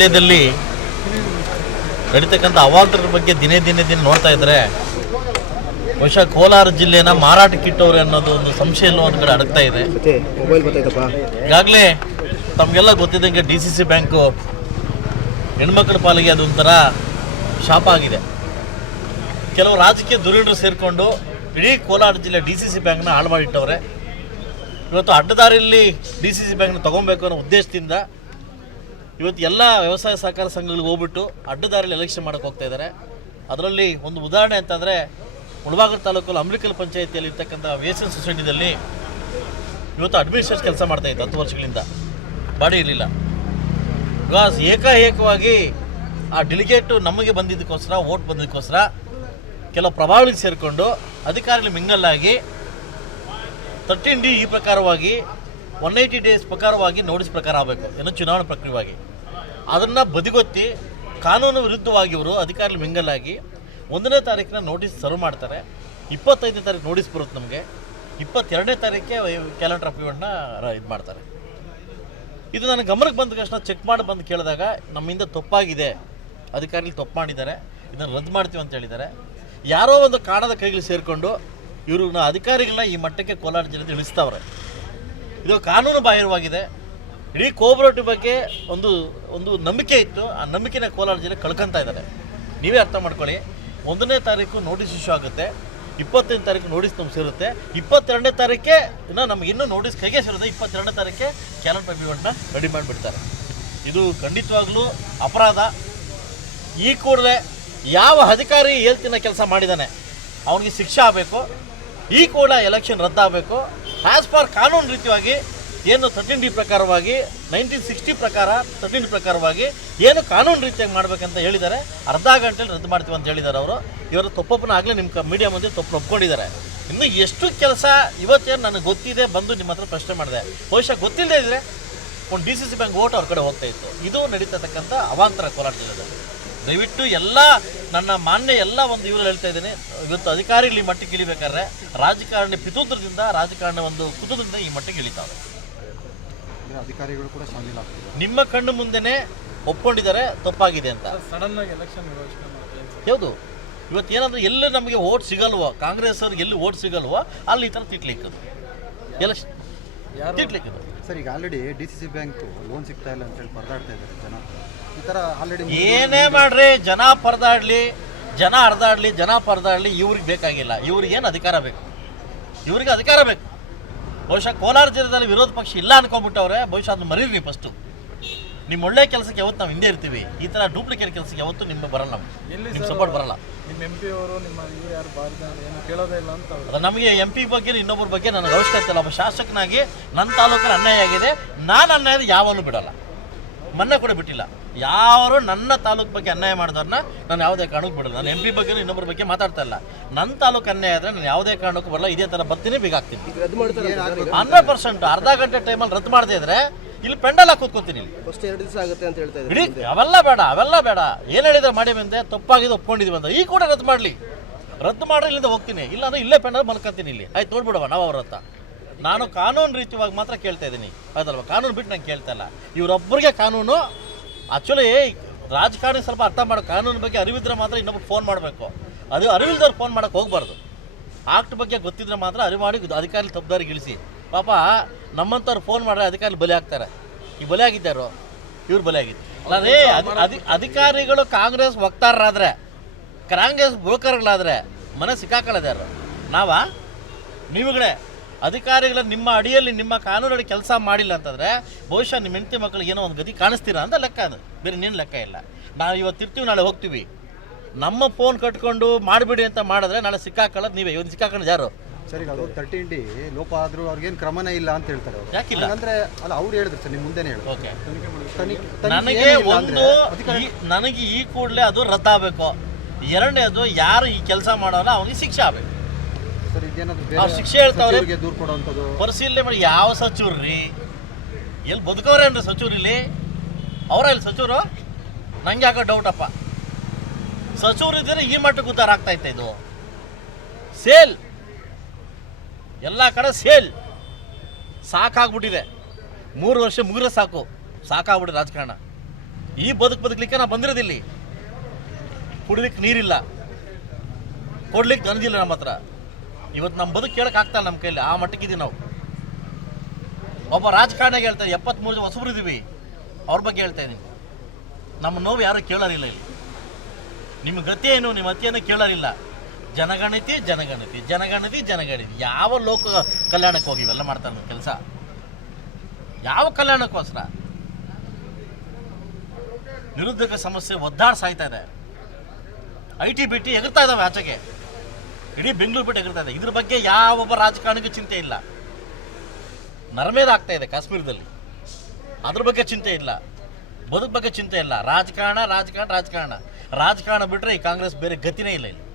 ವಲಯದಲ್ಲಿ ನಡೀತಕ್ಕಂಥ ಅವಾಂತರದ ಬಗ್ಗೆ ದಿನೇ ದಿನೇ ದಿನ ನೋಡ್ತಾ ಇದ್ರೆ ಬಹುಶಃ ಕೋಲಾರ ಜಿಲ್ಲೆನ ಮಾರಾಟಕ್ಕಿಟ್ಟವ್ರೆ ಅನ್ನೋದು ಒಂದು ಸಂಶಯ ಎಲ್ಲೋ ಒಂದು ಕಡೆ ಅಡಗ್ತಾ ಇದೆ. ಈಗಾಗಲೇ ತಮಗೆಲ್ಲ ಗೊತ್ತಿದ್ದಂಗೆ ಡಿ ಸಿ ಸಿ ಬ್ಯಾಂಕು ಹೆಣ್ಮಕ್ಳ ಪಾಲಿಗೆ ಅದೊಂಥರ ಶಾಪ ಆಗಿದೆ. ಕೆಲವು ರಾಜಕೀಯ ಧುರೀಣರು ಸೇರಿಕೊಂಡು ಇಡೀ ಕೋಲಾರ ಜಿಲ್ಲೆ ಡಿ ಸಿ ಸಿ ಬ್ಯಾಂಕ್ನ ಹಾಳು ಮಾಡಿಟ್ಟವ್ರೆ. ಇವತ್ತು ಅಡ್ಡದಾರಿಯಲ್ಲಿ ಡಿ ಸಿ ಸಿ ಬ್ಯಾಂಕ್ನ ತೊಗೊಬೇಕು ಅನ್ನೋ ಉದ್ದೇಶದಿಂದ ಇವತ್ತು ಎಲ್ಲ ವ್ಯವಸಾಯ ಸಹಕಾರ ಸಂಘಗಳಿಗೆ ಹೋಗ್ಬಿಟ್ಟು ಅಡ್ಡದಾರಿಯಲ್ಲಿ ಎಲೆಕ್ಷನ್ ಮಾಡಕ್ಕೆ ಹೋಗ್ತಾ ಇದ್ದಾರೆ. ಅದರಲ್ಲಿ ಒಂದು ಉದಾಹರಣೆ ಅಂತಂದರೆ, ಮುಳಬಾಗಿಲು ತಾಲೂಕಲ್ಲಿ ಅಮೃಕಲ್ ಪಂಚಾಯತಿಯಲ್ಲಿ ಇರ್ತಕ್ಕಂಥ ವಿ ಎಸ್ ಎಸ್ ಸೊಸೈಟಿದಲ್ಲಿ ಇವತ್ತು ಅಡ್ಮಿನಿಸ್ಟ್ರೇಷನ್ ಕೆಲಸ ಮಾಡ್ತಾ ಇತ್ತು ಹತ್ತು ವರ್ಷಗಳಿಂದ. ಬಾಡಿ ಇರಲಿಲ್ಲ. ಬಿಕಾಸ್ ಏಕಾಏಕವಾಗಿ ಆ ಡೆಲಿಗೇಟು ನಮಗೆ ಬಂದಿದ್ದಕ್ಕೋಸ್ಕರ ಓಟ್ ಬಂದಿದ್ದಕ್ಕೋಸ್ಕರ ಕೆಲವು ಪ್ರಭಾವಿಗಳಿಗೆ ಸೇರಿಕೊಂಡು ಅಧಿಕಾರಿಗಳು ಮಿಂಗಲ್ಲಾಗಿ ತರ್ಟೀನ್ ಡಿ ಈ ಪ್ರಕಾರವಾಗಿ ಒನ್ ಏಯ್ಟಿ ಡೇಸ್ ಪ್ರಕಾರವಾಗಿ ನೋಟಿಸ್ ಪ್ರಕಾರ ಆಗಬೇಕು. ಏನೋ ಚುನಾವಣಾ ಪ್ರಕ್ರಿಯೆಯಾಗಿ ಅದನ್ನು ಬದಿಗೊತ್ತಿ ಕಾನೂನು ವಿರುದ್ಧವಾಗಿ ಇವರು ಅಧಿಕಾರಿಗಳು ಮಿಂಗಲಾಗಿ ಒಂದನೇ ತಾರೀಕಿನ ನೋಟಿಸ್ ಸರ್ವ್ ಮಾಡ್ತಾರೆ. ಇಪ್ಪತ್ತೈದನೇ ತಾರೀಕು ನೋಟಿಸ್ ಬರುತ್ತೆ ನಮಗೆ. ಇಪ್ಪತ್ತೆರಡನೇ ತಾರೀಕೆ ಕ್ಯಾಲೆಂಡರ್ ಅಪ್ಲಿಮೆಂಟ್ನ ಇದು ಮಾಡ್ತಾರೆ. ಇದು ನನ್ನ ಗಮನಕ್ಕೆ ಬಂದ ತಕ್ಷಣ ಚೆಕ್ ಮಾಡಿ ಬಂದು ಕೇಳಿದಾಗ ನಮ್ಮಿಂದ ತಪ್ಪಾಗಿದೆ. ಅಧಿಕಾರಿಗಳು ತಪ್ಪು ಮಾಡಿದ್ದಾರೆ. ಇದನ್ನು ರದ್ದು ಮಾಡ್ತೀವಿ ಅಂತ ಹೇಳಿದ್ದಾರೆ. ಯಾರೋ ಒಂದು ಕಾಣದ ಕೈಗಳು ಸೇರಿಕೊಂಡು ಇವ್ರನ್ನ ಅಧಿಕಾರಿಗಳನ್ನ ಈ ಮಟ್ಟಕ್ಕೆ ಕೋಲಾರ ಜಿಲ್ಲೆ ಇಳಿಸ್ತಾವ್ರೆ. ಇದು ಕಾನೂನು ಬಾಹಿರವಾಗಿದೆ. ಇಡೀ ಕೋಪರೇಟಿವ್ ಬಗ್ಗೆ ಒಂದು ಒಂದು ನಂಬಿಕೆ ಇತ್ತು. ಆ ನಂಬಿಕೆನ ಕೋಲಾರ ಜಿಲ್ಲೆ ಕಳ್ಕೊಂತ ಇದ್ದಾರೆ. ನೀವೇ ಅರ್ಥ ಮಾಡ್ಕೊಳ್ಳಿ. ಒಂದನೇ ತಾರೀಕು ನೋಟಿಸ್ ಇಶ್ಯೂ ಆಗುತ್ತೆ. ಇಪ್ಪತ್ತೈದು ತಾರೀಕು ನೋಟಿಸ್ ನಮ್ಗೆ ಸೇರುತ್ತೆ. ಇಪ್ಪತ್ತೆರಡನೇ ತಾರೀಕೆ ಇನ್ನು ನಮ್ಗೆ ಇನ್ನೂ ನೋಟಿಸ್ ಕೈಗೆ ಸೇರುತ್ತೆ ಇಪ್ಪತ್ತೆರಡನೇ ತಾರೀಕೆ ಕ್ಯಾಲೆಂಡರ್ ಇವೆಂಟ್ನ ರೆಡಿ ಮಾಡಿಬಿಡ್ತಾರೆ. ಇದು ಖಂಡಿತವಾಗ್ಲೂ ಅಪರಾಧ. ಈ ಕೂಡಲೇ ಯಾವ ಅಧಿಕಾರಿ ಹೇಳ್ತಿನ ಕೆಲಸ ಮಾಡಿದ್ದಾನೆ ಅವನಿಗೆ ಶಿಕ್ಷೆ ಆಗಬೇಕು. ಈ ಕೂಡ ಎಲೆಕ್ಷನ್ ರದ್ದಾಗಬೇಕು. ಆ್ಯಸ್ ಪರ್ ಕಾನೂನು ರೀತಿಯಾಗಿ, ಏನು ತರ್ಟೀನ್ ಡಿ ಪ್ರಕಾರವಾಗಿ ನೈನ್ಟೀನ್ ಸಿಕ್ಸ್ಟಿ ಪ್ರಕಾರ ತರ್ಟೀನ್ ಡಿ ಪ್ರಕಾರವಾಗಿ ಏನು ಕಾನೂನು ರೀತಿಯಾಗಿ ಮಾಡಬೇಕಂತ ಹೇಳಿದ್ದಾರೆ. ಅರ್ಧ ಗಂಟೆಯಲ್ಲಿ ರದ್ದು ಮಾಡ್ತೀವಿ ಅಂತ ಹೇಳಿದ್ದಾರೆ ಅವರು. ಇವರು ತಪ್ಪೊಪ್ಪನ ಆಗಲೇ ನಿಮ್ಮ ಮೀಡಿಯಾ ಮುಂದೆ ತಪ್ಪು ಒಪ್ಕೊಂಡಿದ್ದಾರೆ. ಇನ್ನು ಎಷ್ಟು ಕೆಲಸ ಇವತ್ತೇನು ನನಗೆ ಗೊತ್ತಿದೆ ಬಂದು ನಿಮ್ಮ ಹತ್ರ ಪ್ರಶ್ನೆ ಮಾಡಿದೆ. ಬಹುಶಃ ಗೊತ್ತಿಲ್ಲದೆ ಇದ್ದರೆ ಒಂದು D C C bank vote ಅವ್ರ ಕಡೆ ಹೋಗ್ತಾ ಇತ್ತು. ಇದು ನಡೀತಕ್ಕಂಥ ಅವಾಂತರ ಜಿಲ್ಲೆಯಲ್ಲಿ ದಯವಿಟ್ಟು ಎಲ್ಲ ನನ್ನ ಮಾನ್ಯ ಎಲ್ಲ ಒಂದು ಇವರು ಹೇಳ್ತಾ ಇದ್ದೀನಿ. ಇವತ್ತು ಅಧಿಕಾರಿಗಳು ಈ ಮಟ್ಟಕ್ಕೆ ಇಳಿಬೇಕಾದ್ರೆ ರಾಜಕಾರಣಿ ಪಿತೂತ್ರದಿಂದ ರಾಜಕಾರಣ ಒಂದು ಕುತೂತ್ರದಿಂದ ಈ ಮಟ್ಟಕ್ಕೆ ಇಳಿತಾವೆ. ಅಧಿಕಾರಿಗಳು ಕೂಡ ನಿಮ್ಮ ಕಣ್ಣು ಮುಂದೆನೆ ಒಪ್ಕೊಂಡಿದ್ದಾರೆ ತಪ್ಪಾಗಿದೆ ಅಂತ. ಸಡನ್ ಆಗಿ ಎಲೆಕ್ಷನ್ ಹೌದು. ಇವತ್ತು ಏನಂದ್ರೆ ಎಲ್ಲಿ ನಮಗೆ ಓಟ್ ಸಿಗಲ್ವೋ ಕಾಂಗ್ರೆಸ್ ಅವ್ರಿಗೆ ಎಲ್ಲಿ ಓಟ್ ಸಿಗಲ್ವೋ ಅಲ್ಲಿ ಈ ಥರ ತಿಟ್ಲಿಕ್ಕದು. ಎಲ್ಲ ತಿಟ್ಲಿಕ್ಕದು. ಸರ್ ಈಗ already D C C bank loan ಸಿಗ್ತಾ ಇಲ್ಲ ಅಂತ ಹೇಳಿ ಪರದಾಡ್ತಾ ಇದ್ದಾರೆ ಜನ. ಈ ಥರ ಆಲ್ರೆಡಿ ಏನೇ ಮಾಡ್ರಿ ಜನ ಪರದಾಡ್ಲಿ ಜನ ಹರಿದಾಡ್ಲಿ ಜನ ಪರದಾಡ್ಲಿ ಇವ್ರಿಗೆ ಬೇಕಾಗಿಲ್ಲ. ಇವ್ರಿಗೆ ಏನು ಅಧಿಕಾರ ಬೇಕು? ಇವ್ರಿಗೆ ಅಧಿಕಾರ ಬೇಕು. ಬಹುಶಃ ಕೋಲಾರ ಜಿಲ್ಲೆಯಲ್ಲಿ ವಿರೋಧ ಪಕ್ಷ ಇಲ್ಲ ಅನ್ಕೊಂಡ್ಬಿಟ್ಟವ್ರೆ ಬಹುಶಃ ಅದನ್ನ ಮರೀರಿ ಫಸ್ಟು ನಿಮ್ಮ ಒಳ್ಳೆ ಕೆಲಸಕ್ಕೆ ಯಾವತ್ತು ನಾವು ಹಿಂದೆ ಇರ್ತೀವಿ ಈ ಥರ ಡೂಪ್ಲಿಕೇಟ್ ಕೆಲಸಕ್ಕೆ ಯಾವತ್ತು ನಿಮ್ಮ ಬರಲ್ಲ. ನಿಮ್ಮ ಸಪೋರ್ಟ್ ಬರಲ್ಲ. ನಿಮ್ಮ ಎಂ ಪಿ ಅವರು ನಿಮ್ಮ ಇವ್ರು ಯಾರು ಬಾರ್ದ ಏನು ಕೇಳೋದೇ ಇಲ್ಲ ಅಂತ ಅವ್ರು. ಅದು ನಮಗೆ ಎಂ ಪಿ ಬಗ್ಗೆ ಇನ್ನೊಬ್ಬರ ಬಗ್ಗೆ ನನಗೆ ಅವಶ್ಯಕತೆ ಇಲ್ಲ. ಒಬ್ಬ ಶಾಸಕನಾಗಿ ನನ್ನ ತಾಲೂಕಿನ ಅನ್ಯಾಯ ಆಗಿದೆ. ನಾನು ಅನ್ಯಾಯದ ಯಾವನು ಬಿಡಲ್ಲ. ಮೊನ್ನೆ ಕೂಡ ಬಿಟ್ಟಿಲ್ಲ. ಯಾರು ನನ್ನ ತಾಲೂಕು ಬಗ್ಗೆ ಅನ್ಯಾಯ ಮಾಡಿದವ್ರನ್ನ ನಾನು ಯಾವುದೇ ಕಾರಣಕ್ಕೂ ಬಿಡಲ್ಲ. ನಾನು ಎಂ ಪಿ ಬಗ್ಗೆ ಇನ್ನೊಬ್ಬರ ಬಗ್ಗೆ ಮಾತಾಡ್ತಾ ಇಲ್ಲ. ನನ್ನ ತಾಲೂಕು ಅನ್ಯಾಯ ಆದರೆ ನಾನು ಯಾವುದೇ ಕಾರಣಕ್ಕೂ ಬರಲ್ಲ. ಇದೇ ಥರ ಬರ್ತೀನಿ ಬೀಗಾಗ್ತೀನಿ ಹಂಡ್ರೆಡ್ ಪರ್ಸೆಂಟ್ ಅರ್ಧ ಗಂಟೆ ಟೈಮಲ್ಲಿ ರದ್ದು ಮಾಡದೇ ಇದ್ರೆ ಇಲ್ಲಿ ಪೆಂಡಲ್ ಹಾಕಿ ಕೂತ್ಕೊತೀನಿ ಇಲ್ಲಿ. ಫಸ್ಟ್ ಎರಡು ದಿವಸ ಆಗುತ್ತೆ ಅಂತ ಹೇಳ್ತಾ ಬಿಡಿ ಅವೆಲ್ಲ ಬೇಡ ಅವೆಲ್ಲ ಬೇಡ. ಏನು ಹೇಳಿದ್ರೆ ಮಾಡಿ ಬಂದೆ ತಪ್ಪಾಗಿದೆ ಒಪ್ಕೊಂಡಿದ್ವಿ ಅಂತ ಈ ಕೂಡ ರದ್ದು ಮಾಡಲಿ. ರದ್ದು ಮಾಡಿ ಇಲ್ಲಿಂದ ಹೋಗ್ತೀನಿ. ಇಲ್ಲ ಅಂದ್ರೆ ಇಲ್ಲೇ ಪೆಂಡಲ್ ಮಲ್ಕೊತೀನಿ ಇಲ್ಲಿ. ಆಯ್ತು ನೋಡ್ಬಿಡವ ನಾವು ಅವ್ರ ಹತ್ರ. ನಾನು ಕಾನೂನು ರೀತಿಯಾಗಿ ಮಾತ್ರ ಕೇಳ್ತಾ ಇದ್ದೀನಿ. ಹೌದಲ್ವ? ಕಾನೂನು ಬಿಟ್ಟು ನಂಗೆ ಕೇಳ್ತಾ ಇಲ್ಲ. ಇವರೊಬ್ಬರಿಗೆ ಕಾನೂನು ಆ್ಯಕ್ಚುಲಿ ರಾಜಕಾರಣಿ ಸ್ವಲ್ಪ ಅರ್ಥ ಮಾಡೋ. ಕಾನೂನು ಬಗ್ಗೆ ಅರಿವಿದ್ರೆ ಮಾತ್ರ ಇನ್ನೊಬ್ರು ಫೋನ್ ಮಾಡಬೇಕು. ಅದು ಅರಿವಿಲ್ದವ್ರು ಫೋನ್ ಮಾಡಕ್ಕೆ ಹೋಗ್ಬಾರ್ದು. ಆಕ್ಟ್ ಬಗ್ಗೆ ಗೊತ್ತಿದ್ರೆ ಮಾತ್ರ ಅರಿವು ಮಾಡಿ ಅಧಿಕಾರಿ ತಪ್ಪದಾರಿಗೆ ಇಳಿಸಿ. ಪಾಪ ನಮ್ಮಂಥವ್ರು ಫೋನ್ ಮಾಡ್ರೆ ಅಧಿಕಾರಿ ಬಲಿ ಆಗ್ತಾರೆ. ಈ ಬಲಿ ಆಗಿದ್ದಾರು? ಇವ್ರು ಬಲಿ ಆಗಿದ್ದು ಅಧಿ- ಅಧಿಕಾರಿಗಳು ಕಾಂಗ್ರೆಸ್ ವಕ್ತಾರರಾದ್ರೆ ಕಾಂಗ್ರೆಸ್ ಬ್ರೋಕರ್ಗಳಾದ್ರೆ ಮನೆ ಸಿಕ್ಕಾಕೊಳ್ಳೋದ್ಯಾರು ನಾವಾ? ನೀವುಗಳೇ ಅಧಿಕಾರಿಗಳ ನಿಮ್ಮ ಅಡಿಯಲ್ಲಿ ನಿಮ್ಮ ಕಾನೂನಡಿ ಕೆಲಸ ಮಾಡಿಲ್ಲ ಅಂತಂದ್ರೆ ಬಹುಶಃ ನಿಮ್ಮ ಹೆಂಡತಿ ಮಕ್ಕಳಿಗೆ ಏನೋ ಒಂದು ಗತಿ ಕಾಣಿಸ್ತೀರಾ ಅಂತ ಲೆಕ್ಕ ಅದು. ಬೇರೆ ನೀನು ಲೆಕ್ಕ ಇಲ್ಲ. ನಾವು ಇವತ್ತು ಇರ್ತೀವಿ ನಾಳೆ ಹೋಗ್ತೀವಿ. ನಮ್ಮ ಫೋನ್ ಕಟ್ಕೊಂಡು ಮಾಡಿಬಿಡಿ ಅಂತ ಮಾಡಿದ್ರೆ ನಾಳೆ ಸಿಕ್ಕಾಕೊಳ್ಳೋದು ನೀವೇ. ಇವತ್ತು ಸಿಕ್ಕಾಕೊಳ್ಳೋದು ಯಾರು? ಸರ್ ಈಗ ಅದು ತರ್ಟೀನ್ ಡಿ ಲೋಪ ಆದರೂ ಅವ್ರಿಗೇನು ಕ್ರಮನೇ ಇಲ್ಲ ಅಂತ ಹೇಳ್ತಾರೆ ಅವರು. ಯಾಕಿಲ್ಲ? ಅಂದ್ರೆ ಅಲ್ಲ ಅವ್ರು ಹೇಳಿದ್ರು ಸರ್ ನಿಮ್ಮ ಮುಂದೆನೇ ಹೇಳಿದ್ರು. ಓಕೆ ತನಿಖೆ- ತನಿಖೆ ನನಗೆ ಏನಿಲ್ಲ ಅಂದ್ರೆ ಒಂದು ಅಧಿಕಾರಿ ಈ- ನನಗೆ ಈ ಕೂಡಲೇ ಅದು ರದ್ದಾಗಬೇಕು ಎರಡನೇದು ಯಾರು ಈ ಕೆಲಸ ಮಾಡೋಲ್ಲ ಅವ್ರಿಗೆ ಶಿಕ್ಷೆ ಆಗಬೇಕು. ಸರ್ ಇದೇನಾದ್ರು ಅವ್ರು ಶಿಕ್ಷೆ ಹೇಳ್ತಾವ್ರೆ. ಸಚಿವರಿಗೆ ದೂರು ಕೊಡುವಂಥದ್ದು ಪರಿಶೀಲನೆ ಮಾಡಿ ಯಾವ ಸಚಿವರು ರೀ? ಎಲ್ಲಿ ಬದುಕವ್ರೇನ್ರಿ ಸಚಿವರು ಇಲ್ಲಿ? ಅವರ ಇಲ್ಲಿ ಸಚಿವರು? ನಂಗೆ ಯಾಕೋ ಡೌಟಪ್ಪ ಸಚಿವರು ಇದ್ದರೆ ಈ ಮಟ್ಟಕ್ಕೆ ಉದ್ದಾರ ಆಗ್ತಾ ಇತ್ತು ಇದು. ಸೇಲ್. ಎಲ್ಲ ಕಡೆ ಸೇಲ್. ಸಾಕಾಗ್ಬಿಟ್ಟಿದೆ. ಮೂರು ವರ್ಷ ಮುಗಿದ್ರೆ ಸಾಕು. ಸಾಕಾಗ್ಬಿಟ್ಟಿದೆ ರಾಜಕಾರಣ. ಈ ಬದುಕು ಬದುಕಲಿಕ್ಕೆ ನಾ ಬಂದಿರೋದಿಲ್ಲಿ. ಕುಡಿಲಿಕ್ಕೆ ನೀರಿಲ್ಲ. ಕೊಡ್ಲಿಕ್ಕೆ ಗಂಜಿಲ್ಲ ನಮ್ಮ ಹತ್ರ ಇವತ್ತು ನಮ್ಮ ಬದುಕು ಕೇಳಕ್ಕೆ ಆಗ್ತಾ ನಮ್ಮ ಕೈಯಲ್ಲಿ ಆ ಮಟ್ಟಕ್ಕಿದ್ದೀವಿ ನಾವು. ಒಬ್ಬ ರಾಜಕಾರಣಿಗೆ ಹೇಳ್ತಾರೆ ಎಪ್ಪತ್ತ್ಮೂರು ಜನ ಹೊಸಬ್ರು ಇದ್ದೀವಿ ಅವ್ರ ಬಗ್ಗೆ ಹೇಳ್ತಾ ಇದ್ದೀನಿ. ನಮ್ಮ ನೋವು ಯಾರೂ ಕೇಳೋರಿಲ್ಲ ಇಲ್ಲಿ. ನಿಮ್ಮ ಗತಿಯೇನು ನಿಮ್ಮ ಅತಿಯನ್ನು ಕೇಳೋರಿಲ್ಲ. ಜನಗಣತಿ ಜನಗಣತಿ ಜನಗಣತಿ ಜನಗಣತಿ. ಯಾವ ಲೋಕ ಕಲ್ಯಾಣಕ್ಕೆ ಹೋಗಿ ಇವೆಲ್ಲ ಮಾಡ್ತಾರೆ ಕೆಲಸ? ಯಾವ ಕಲ್ಯಾಣಕ್ಕೋಸ್ಕರ ನಿರುದ್ಯೋಗ ಸಮಸ್ಯೆ ಒದ್ದಾಡ್ ಸಾಯ್ತಾ ಇದೆ. ಐ ಟಿ ಬಿ ಎಗರ್ತಾ ಇದಾವೆ ಆಚೆಗೆ. ಇಡೀ ಬೆಂಗಳೂರು ಬಿಟ್ಟು ಎಗರ್ತಾ ಇದೆ. ಇದ್ರ ಬಗ್ಗೆ ಯಾವೊಬ್ಬ ರಾಜಕಾರಣಿಗೂ ಚಿಂತೆ ಇಲ್ಲ. ನರಮೇಧ ಆಗ್ತಾ ಇದೆ ಕಾಶ್ಮೀರದಲ್ಲಿ. ಅದ್ರ ಬಗ್ಗೆ ಚಿಂತೆ ಇಲ್ಲ. ಬದುಕು ಬಗ್ಗೆ ಚಿಂತೆ ಇಲ್ಲ. ರಾಜಕಾರಣ ರಾಜಕಾರಣ ರಾಜಕಾರಣ. ರಾಜಕಾರಣ ಬಿಟ್ಟರೆ ಈ ಕಾಂಗ್ರೆಸ್ ಬೇರೆ ಗತಿನೇ ಇಲ್ಲ ಇಲ್ಲಿ.